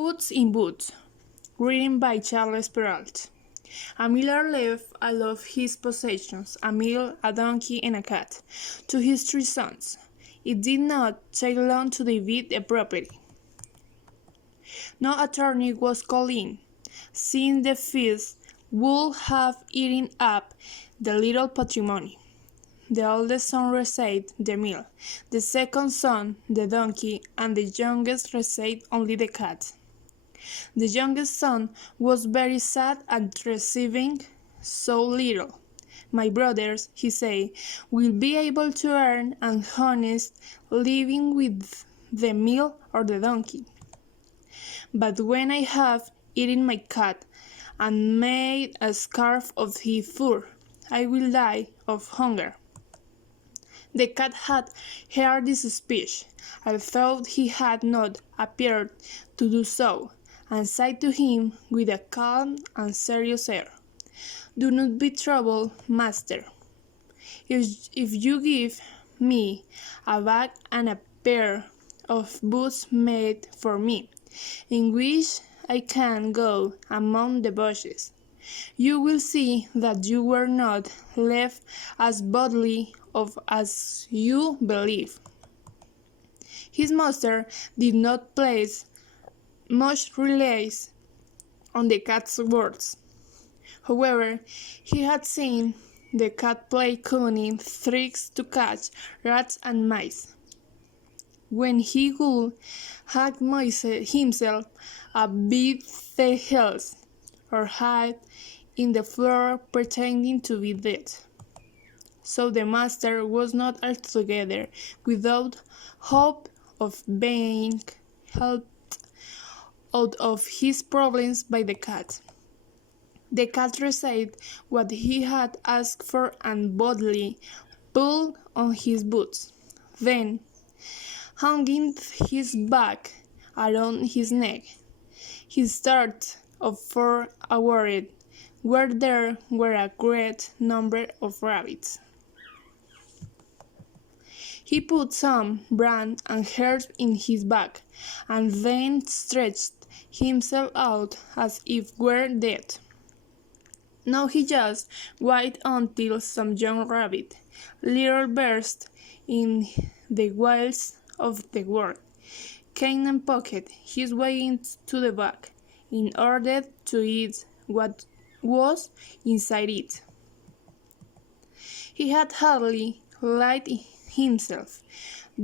Puss in Boots, written by Charles Perrault. A miller left all of his possessions, a mill, a donkey, and a cat, to his 3 sons. It did not take long to divide the property. No attorney was called in, since the fees would have eaten up the little patrimony. The oldest son received the mill, the second son the donkey, and the youngest received only the cat. The youngest son was very sad at receiving so little. "My brothers," he said, "will be able to earn an honest living with the mill or the donkey. But when I have eaten my cat and made a scarf of his fur, I will die of hunger." The cat had heard this speech, although he had not appeared to do so, and said to him with a calm and serious air, "Do not be troubled, master. If you give me a bag and a pair of boots made for me, in which I can go among the bushes, you will see that you were not left as badly off as you believe." His master did not place much reliance on the cat's words. However, he had seen the cat play cunning tricks to catch rats and mice, when he would hide himself beneath the hills, or hide in the floor pretending to be dead. So the master was not altogether without hope of being helped out of his problems by the cat. The cat received what he had asked for and boldly pulled on his boots. Then, hanging his bag around his neck, he started off for a wood where there were a great number of rabbits. He put some bran and herbs in his bag, and then stretched himself out as if were dead. Now he just waited until some young rabbit, little birds in the wilds of the world, came and poked his way into the bag, in order to eat what was inside it. He had hardly lighted himself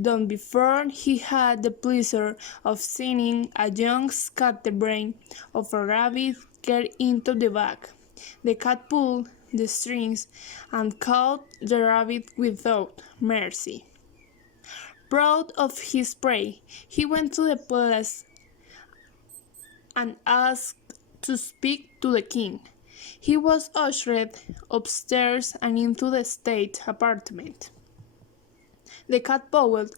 down before he had the pleasure of seeing a young scatterbrain of a rabbit get into the bag. The cat pulled the strings and caught the rabbit without mercy. Proud of his prey, he went to the palace and asked to speak to the king. He was ushered upstairs and into the state apartment. The cat bowed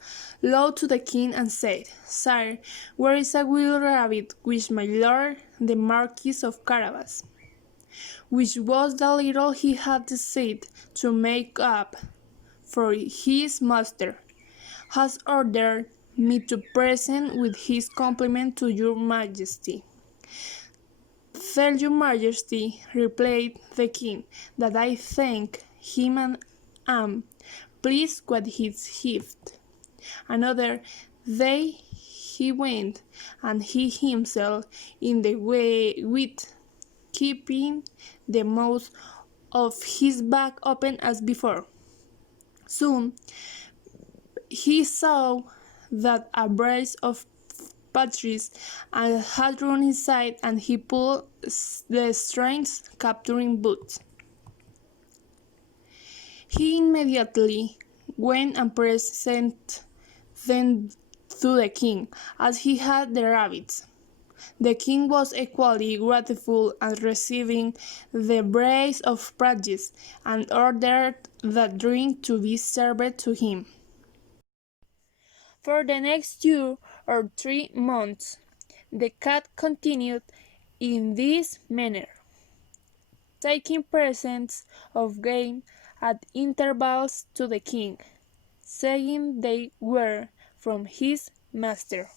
low to the king and said, "Sire, where is a wild rabbit which my lord the Marquis of Carabas, which was the little he had deceived to make up for his master, has ordered me to present with his compliment to your majesty." "Tell your majesty," replied the king, "that I thank him and am pleased with his gift." Another day he went and hid himself in the wheat, keeping the mouth of his bag open as before. Soon he saw that a brace of partridges had run inside, and he pulled the strings, capturing both. He immediately went and presented them to the king, as he had the rabbits. The king was equally grateful at receiving the brace of partridges, and ordered the drink to be served to him. For the next 2 or 3 months, the cat continued in this manner, taking presents of game at intervals to the king, saying they were from his master.